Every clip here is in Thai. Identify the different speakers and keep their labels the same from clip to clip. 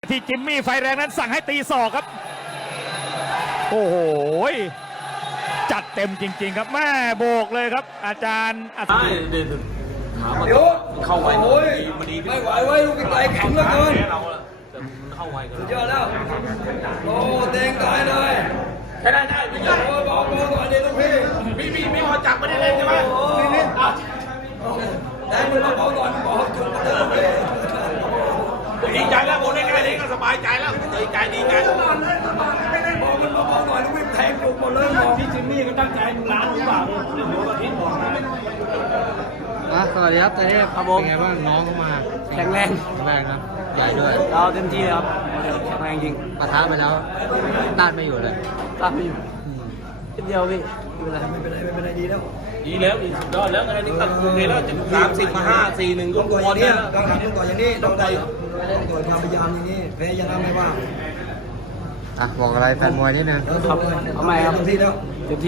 Speaker 1: ที่จิมมี่ไฟแรงนั้นสั่งให้ตีศอกครับโอ้โหจัดเต็มจริงๆครับแม่โบกเลยครับอาจารย์
Speaker 2: ใช่เดี๋ยวถามว่าเข้าไวมันดี
Speaker 3: ไม่ไหวไว้ลูกไก่แข็งเหลือเกิน
Speaker 2: เราเข้าไวกัน
Speaker 3: สุดยอดแล้วโอ้เต็งตายเลย
Speaker 2: ใช่ได้ไม่ใช่
Speaker 3: โอ้บอกก่อนดิลูกพี่
Speaker 2: มีพอจับไม่ได้เลยใช่ไหม
Speaker 3: นี่แต่มึงบอกก่อนบอกจุดมาเลย
Speaker 2: ดีใจแล้วโอ้ได้แค่นี้ก็สบายใจแล้วดีใจดีใจ
Speaker 3: บอกมันบอกก่อนลูกพี่แทงจุกหมดเลยบอก
Speaker 2: พี่จิมมี่ก็ตั้งใจล้านหรือเปล่าเนี่ยหัวกะทิบอก
Speaker 4: นะสวัสดีครับตอนนี้ครับผมเป็นไงบ้างน้องเข้ามา
Speaker 2: แข็งแรง
Speaker 4: นะใหญ่ด้วย
Speaker 2: เราเต็มที่ครับแข็งแรงจริง
Speaker 4: ปะทะไปแล้วต้านไม่อยู่เลย
Speaker 2: ต้านไม่อยู่เดียวพี่
Speaker 3: ไม่เป็นไรดีแล้ว
Speaker 2: ดีแล้วดีสุดยอดแล้วอะไรนี่ตัดโอเคแล้วจาก30 มา 5 4 1ก็พอแล้ว
Speaker 3: ต้องทำต่ออย่างนี้ต้องต่อยความพยายามอย่างนี้แพ้ยังไม่ว่า
Speaker 4: บอกอะไรแฟนมวยนิดนึง
Speaker 2: ครับเอาใหม่ครับ
Speaker 3: เต็มที่แล้ว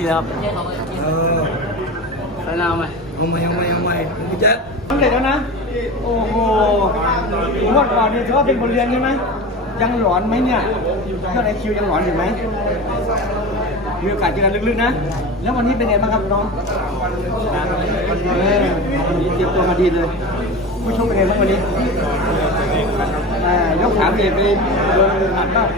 Speaker 2: แล้วเอาใหม่
Speaker 3: พี่แจ๊ค
Speaker 5: สำเร็จแล้วนะโอ้โหงวดก่อนนี่ถือว่าเป็นบทเรียนใช่ไหมยังหลอนไหมเนี่ยเท่าไหร่คิวยังหลอนอยู่ไหมมีโอกาสเจอกันลึกๆนะแล้ววันนี้เป็นไงบ้างครับน้องวันนี้เตรียมตัวมาดีเลยผู้ชมเป็นไงบ้างวันนี้ยกขาเบียดไปโดนหมัดบ้าง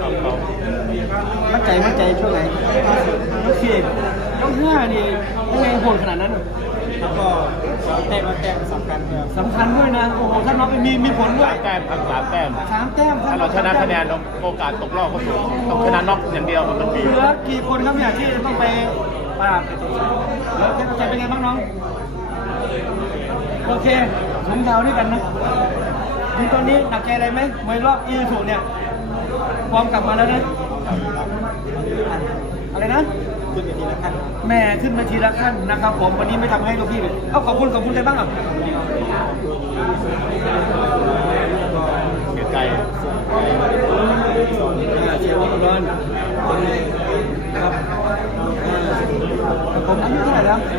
Speaker 5: มั่นใจช่วงไหนยก4ยก5นี่ยังไงโหดขนาดนั้น
Speaker 4: แล้วก็แต้มสำคัญ
Speaker 5: ด้วยนะโอ้โหถ้าน้องมีผลด้วย
Speaker 1: 3 แต้มครับ3 แต้ม
Speaker 5: 3 แต้ม
Speaker 1: ถ้าเราชนะคะแนนโอกาสตกรอบก็สูงต้องชนะน็อกอย่างเดียวมันดี
Speaker 5: เหลือกี่คนครับเนี่ยที่ต้องไปปราบแล้วใจเป็นไงบ้างน้องโอเคผมดาวด้วยกันนะทีตอนนี้หนักใจอะไรไหมมวยรอบอีสุเนี่ยพร้อมกลับมาแล้วนะอะไรนะแม่ขึ้นมาทีละขั้นนะครับผมวันนี้ไม่ทำให้ลูกพี่เลยขอบคุณใครบ้างอ่ะ
Speaker 1: เสียใจ
Speaker 5: เชียร์วันร้อนครับผมอายุเท่าไหร่แล้ว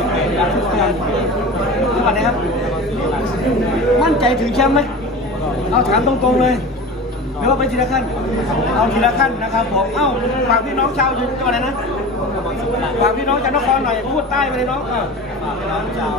Speaker 5: ทุกวันนะครับมั่นใจถึงแชมป์ไหมเอาถามตรงๆเลยหรือว่าไปทีละขั้นเอาทีละขั้นนะครับผมฝากพี่น้องชาวจังหวัดไหนนะฝากพี่น้องจากนครหน่อยพูดใต้ไปเลยน้อง
Speaker 4: ฝากพี่น้องชาว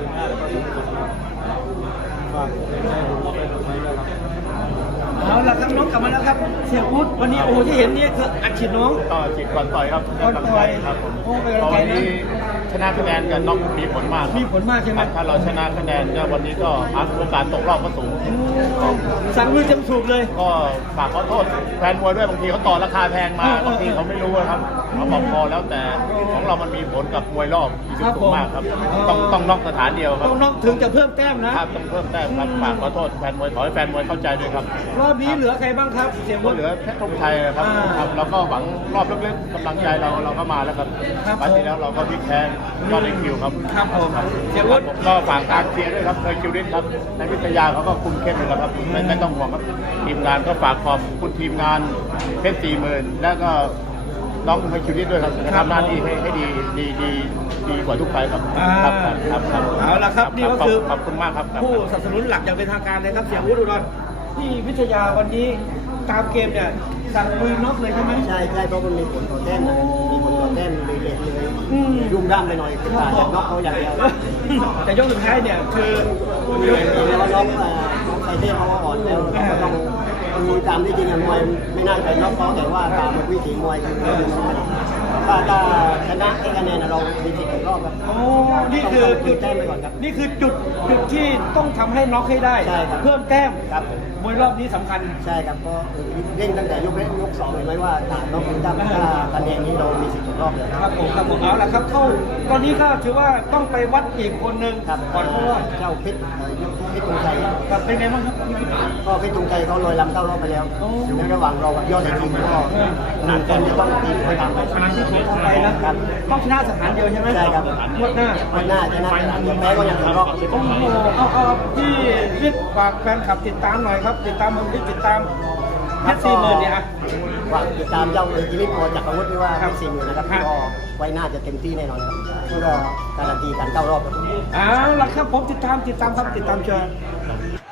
Speaker 5: เอาละครับน้องกลับมาแล้วครับเสียพุทธวันนี้โอ้ที่เห็นนี่คืออัดฉีดน้อง
Speaker 1: ฉีดก่อนต่อยครับ
Speaker 5: ก่อนต่อย
Speaker 1: ครับ
Speaker 5: โอ้เป็นอะไรนะ
Speaker 1: ชนะคะแนนกับน็อกมีผลมาก
Speaker 5: ใช่ไหม
Speaker 1: ถ้าเราชนะคะแนนก็วันนี้ก็โอกาสตกรอบก็สูง
Speaker 5: สั่งมือเต็มสูบเลย
Speaker 1: ก็ฝากขอโทษแฟนมวยด้วยบางทีเขาต่อราคาแพงมาบางทีเขาไม่รู้ครับเขาบอกพอแล้วแต่ของเรามันมีผลกับมวยรอบสูงมากครับต้องน็อกสถานเดียวครับ
Speaker 5: ต้องน็อกถึงจะเพิ่มแต้มนะครับ
Speaker 1: ต้องเพิ่มแต้มครับฝากขอโทษแฟนมวยขอให้แฟนมวยเข้าใจด้วยครับ
Speaker 5: รอบนี้เหลือใครบ้างครับเสียพุทธ
Speaker 1: เหลือแค่ธงชัยครับแล้วก็หวังรอบลึกๆกำลังใจเราก็มาแล้วครับวันที่แล้วเราก็พลิกแพ้ก็ได้คิวครับ
Speaker 5: เสียพุทธ
Speaker 1: ก็ฝากการเชียร์ด้วยครับเคยคิวริสครับในวิทยาเขาก็คุมเข้มอยู่แล้วครับไม่ต้องห่วงครับทีมงานก็ฝากขอบคุณทีมงานเพชร40,000แล้วก็น้องเคยคิวริสด้วยครับทำหน้าที่ให้ดีกว่าทุกไฟครับ
Speaker 5: เอาละครับนี่ก็คือ
Speaker 1: ขอบคุณมากครับ
Speaker 5: ผู้สนับสนุนหลักอย่างเป็นทางการเลยครับเสียวุฒิอุดรที่วิทยาวันนี้ตามเกมเนี่ยสั่งปืนน็อกเลยใช่ไหม
Speaker 3: ใช่เพราะมันมีผลต่อแต้มเลยยุ่งด้ามไปหน่อยคือการจะน็อกเขาอย่างเดียว
Speaker 5: แต่ยกสุดท้ายเนี่ยคือ
Speaker 3: เราน็อกไอเทมเขาอ่อนแล้วเราต้องมีตามที่จริงมวยไม่น่าจะน็อกเขาแต่ว่าตามวิถีมวยคือถ้าชนะให้คะแนนเรามีสิทธิ์ตกรอบครับ
Speaker 5: นี่คือ
Speaker 3: แต้มไปก่อนครับ
Speaker 5: นี่คือจุดที่ต้องทำให้น็อกให้ได้เพิ่มแต้ม
Speaker 3: ครับ
Speaker 5: มวยรอบนี้สำคัญ
Speaker 3: ใช่ครับก็เร่งตั้งแต่ยก2เห็นไหมว่าน็อกถ้าคะแนนนี้เรามีสิทธิ์ตกรอบเลย
Speaker 5: ครับผมเอาละครับเข้าตอนนี้ก็ถือว่าต้องไปวัดอีกคนนึง
Speaker 3: ก่อนเจ้าเพชรตรงใจ
Speaker 5: กับเป็นไงบ้างครับ
Speaker 3: ก็เพชรตรงใจเขาลอยลำเข้ารอบไปแล้วในระหว่างรอกับยอดในทีมก็หนักกันจะต้องตีไปตามไป
Speaker 5: นะครับต้องชนะสถานเดียวใช่ไหม
Speaker 3: ใช่ครับ
Speaker 5: งวดหน้า
Speaker 3: ชนะแพ้ก็ยังตกรอบ
Speaker 5: เอาที่รีบฝากแฟนคลับติดตามหน่อยครับติดตามติดตามเพชร40,000เนี่ย
Speaker 3: ฝากติดตามเจ้าจิริพรจากอาวุธที่ว่าเพชร40,000นะครับก็ไว้หน้าจะเต็มที่แน่นอนครับเพื่อการันตีการเข้ารอบ
Speaker 5: เอาล่ะครับผมติดตามครับติดตามเชิญ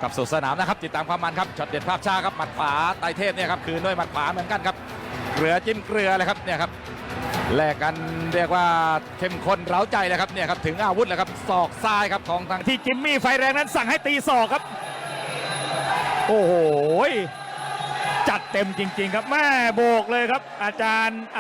Speaker 6: กลับสู่สนามนะครับติดตามความมันครับช็อตเด็ดภาพช้าครับหมัดขวาไตรเทพเนี่ยครับคืนด้วยหมัดขวาเหมือนกันครับเกลือจิ้มเกลือเลยครับเนี่ยครับแลกกันเรียกว่าเข้มข้นเร้าใจเลยครับเนี่ยครับถึงอาวุธเลยครับศอกซ้ายครับของทางที่จิมมี่ไฟแรงนั้นสั่งให้ตีศอกครับโอ้โหจัดเต็มจริงๆครับแม่โบกเลยครับอาจารย์